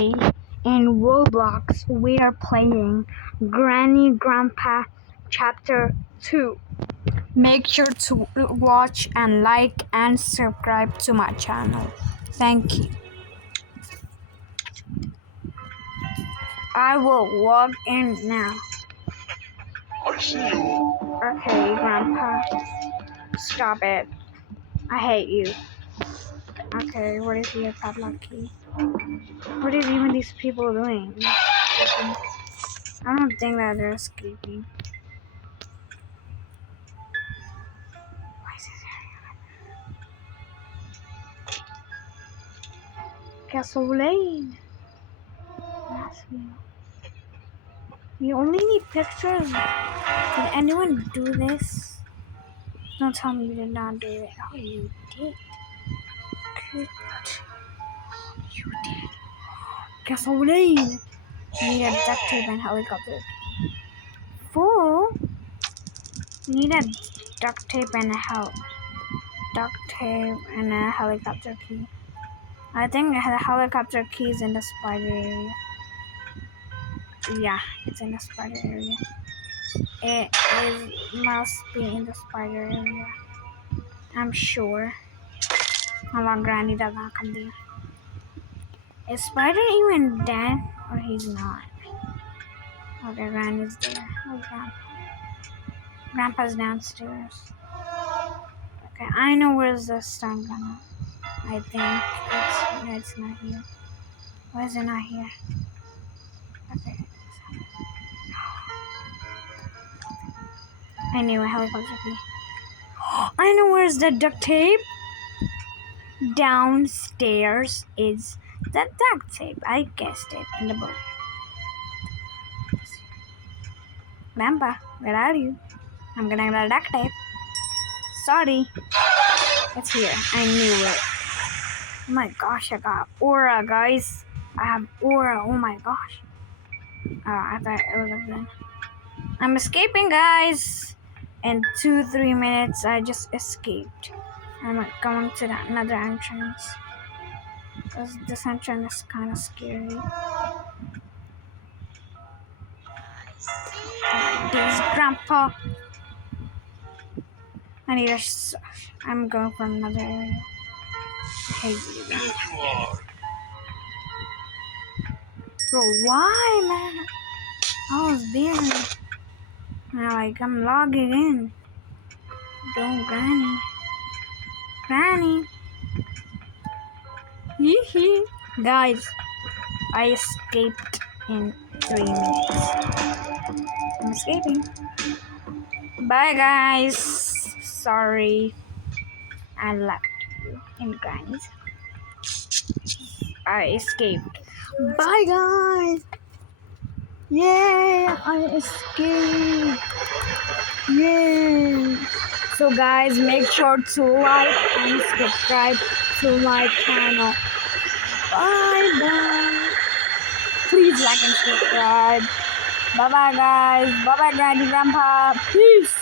In Roblox, we are playing Granny Grandpa Chapter 2. Make sure to watch and like and subscribe to my channel. Thank you. I will log in now. I see you. Okay, Grandpa. Stop it. I hate you. Okay, what is your padlock key? What is even these people doing? I don't think that they're escaping. Why is this area? Gasoline. That's me. You only need pictures. Did anyone do this? Don't tell me you did not do it. Oh, you did. Good. You did. Gasoline. You need a duct tape and helicopter. Fool. You need a duct tape and a helicopter key. I think the helicopter key is in the spider area. Yeah, it's in the spider area. It must be in the spider area. I'm sure. How long Granny does not come there. Is Spider even dead? Or he's not? Okay, Granny's there. Oh, Grandpa's downstairs. Okay, I know where's the stun gun. I think it's not here. Why is it not here? Okay. I knew a helicopter key. I know where's the duct tape. Downstairs is the duct tape. I guessed it in the book. Grandpa, where are you? I'm gonna get a duct tape. Sorry. It's here. I knew it. Oh my gosh, I got aura, guys. I have aura. Oh my gosh. I thought it was a gun. I'm escaping, guys. In 2-3 minutes, I just escaped. I'm going to another entrance. Because this entrance is kind of scary. There's Grandpa. I'm going for another area. I hate you, Grandpa. Bro, why, man? I was there. Now, I'm logging in. Don't, Granny. Granny. Hee. Guys, I escaped in 3 minutes. I'm escaping. Bye, guys. Sorry. I left you in Granny's. I escaped. Bye, guys. Yay, I escaped. Yay. So, guys, make sure to like and subscribe to my channel. Bye. Please like and subscribe. Bye, guys. Bye, Granny, Grandpa. Peace.